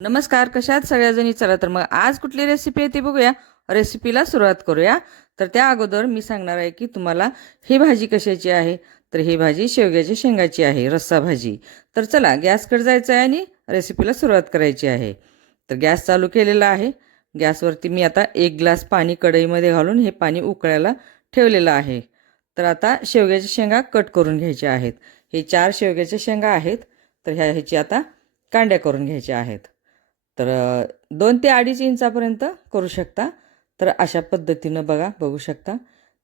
नमस्कार, कशा आहात सगळ्याजणी? चला तर मग आज कुठली रेसिपी आहे ती बघूया. रेसिपीला सुरुवात करूया. तर त्या अगोदर मी सांगणार आहे की तुम्हाला ही भाजी कशाची आहे. तर ही भाजी शेवग्याच्या शेंगाची आहे, रस्सा भाजी. तर चला गॅसकडे जायचं आहे आणि रेसिपीला सुरुवात करायची आहे. तर गॅस चालू केलेला आहे. गॅसवरती मी आता 1 ग्लास पाणी कढईमध्ये घालून हे पाणी उकळायला ठेवलेलं आहे. तर आता शेवग्याच्या शेंगा कट करून घ्यायच्या आहेत. हे 4 शेवग्याच्या शेंगा आहेत. तर ह्याची आता कांड्या करून घ्यायच्या आहेत. तर 2 ते 2.5 इंचापर्यंत करू शकता. तर अशा पद्धतीनं बघू शकता.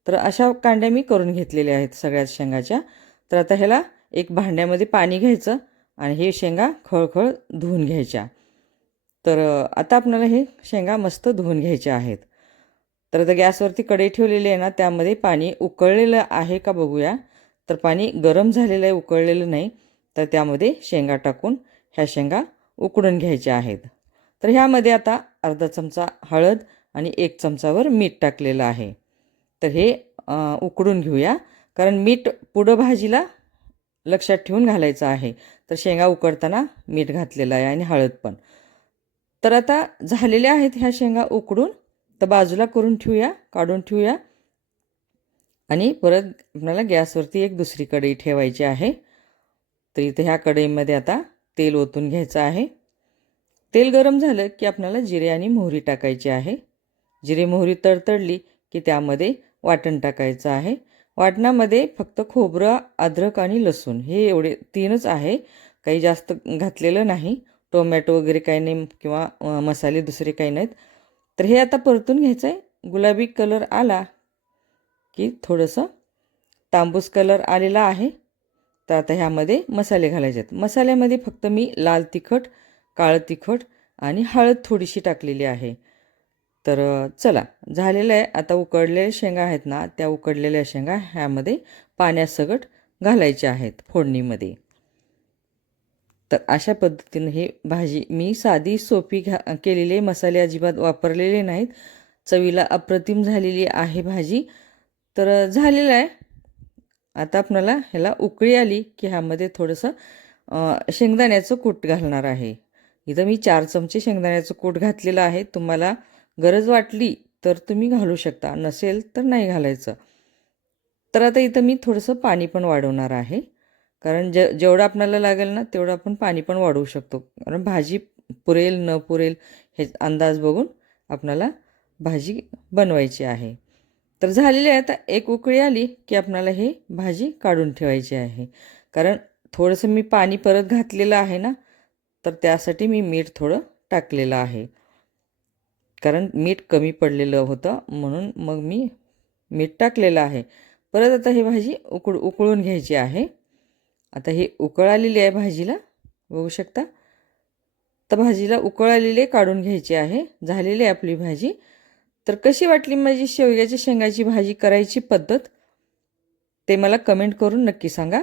तर अशा कांड्या मी करून घेतलेल्या आहेत सगळ्याच शेंगाच्या. तर आता ह्याला एक भांड्यामध्ये पाणी घ्यायचं आणि हे शेंगा खळखळ धुवून घ्यायच्या. तर आता आपल्याला हे शेंगा मस्त धुवून घ्यायच्या आहेत. तर आता गॅसवरती कढई ठेवलेली आहे ना, त्यामध्ये पाणी उकळलेलं आहे का बघूया. तर पाणी गरम झालेलं आहे, उकळलेलं नाही. तर त्यामध्ये शेंगा टाकून ह्या शेंगा उकडून घ्यायच्या आहेत. तर ह्यामध्ये आता अर्धा चमचा हळद आणि 1 चमचावर मीठ टाकलेलं आहे. तर हे उकडून घेऊया, कारण मीठ पुढं भाजीला लक्षात ठेवून घालायचं आहे. तर शेंगा उकडताना मीठ घातलेलं आहे आणि हळद पण. तर आता झालेल्या आहेत ह्या शेंगा उकडून. तर बाजूला करून ठेवूया, काढून ठेवूया. आणि परत आपल्याला गॅसवरती एक दुसरी कढई ठेवायची आहे. तर इथे ह्या कढईमध्ये आता तेल ओतून घ्यायचं आहे. तेल गरम झालं की आपल्याला जिरे आणि मोहरी टाकायची आहे. जिरे मोहरी तडतडली की त्यामध्ये वाटण टाकायचं आहे. वाटणामध्ये फक्त खोबरं, अद्रक आणि लसूण हे एवढे 3च आहे. काही जास्त घातलेलं नाही. टोमॅटो वगैरे काही नाही किंवा मसाले दुसरे काही नाहीत. तर हे आता परतून घ्यायचं आहे. गुलाबी कलर आला की थोडंसं तांबूस कलर आलेला आहे. तर आता ह्यामध्ये मसाले घालायचे आहेत. मसाल्यामध्ये फक्त मी लाल तिखट, काळं तिखट आणि हळद थोडीशी टाकलेली आहे. तर चला झालेलं आहे. आता उकडलेल्या शेंगा आहेत ना, त्या उकडलेल्या शेंगा ह्यामध्ये पाण्यासकट घालायच्या आहेत फोडणीमध्ये. तर अशा पद्धतीनं हे भाजी मी साधी सोपी केलेली आहे. मसाले अजिबात वापरलेले नाहीत. चवीला अप्रतिम झालेली आहे भाजी. तर झालेलं आहे. आता आपल्याला ह्याला उकळी आली की ह्यामध्ये थोडंसं शेंगदाण्याचं कूट घालणार आहे. इथं मी 4 चमचे शेंगदाण्याचं कूट घातलेलं आहे. तुम्हाला गरज वाटली तर तुम्ही घालू शकता, नसेल तर नाही घालायचं. तर आता इथं मी थोडंसं पाणी पण वाढवणार आहे. कारण जेवढं आपल्याला लागेल ना, तेवढं आपण पाणी पण वाढवू शकतो. कारण भाजी पुरेल न पुरेल हे अंदाज बघून आपल्याला भाजी बनवायची आहे. तर झालेली आहे. आता एक उकळी आली की आपल्याला हे भाजी काढून ठेवायची आहे. कारण थोडंसं मी पाणी परत घातलेलं आहे ना, तर त्यासाठी मी मीठ थोडं टाकलेलं आहे. कारण मीठ कमी पडलेलं होतं म्हणून मग मी मीठ टाकलेलं आहे. परत आता ही भाजी उकळून घ्यायची आहे. आता ही उकळ आलेली आहे भाजीला, बघू शकता. तर भाजीला उकळ आलेली काढून घ्यायची आहे. झालेली आहे आपली भाजी. तर कशी वाटली माझी शेवग्याच्या शेंगाची भाजी करायची पद्धत, ते मला कमेंट करून नक्की सांगा.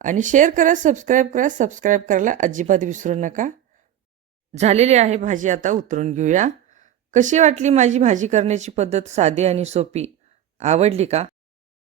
आणि शेअर करा, सबस्क्राईब करा. सबस्क्राईब करायला अजिबात विसरू नका. झालेली आहे भाजी, आता उतरून घेऊया. कशी वाटली माझी भाजी करण्याची पद्धत, साधी आणि सोपी? आवडली का?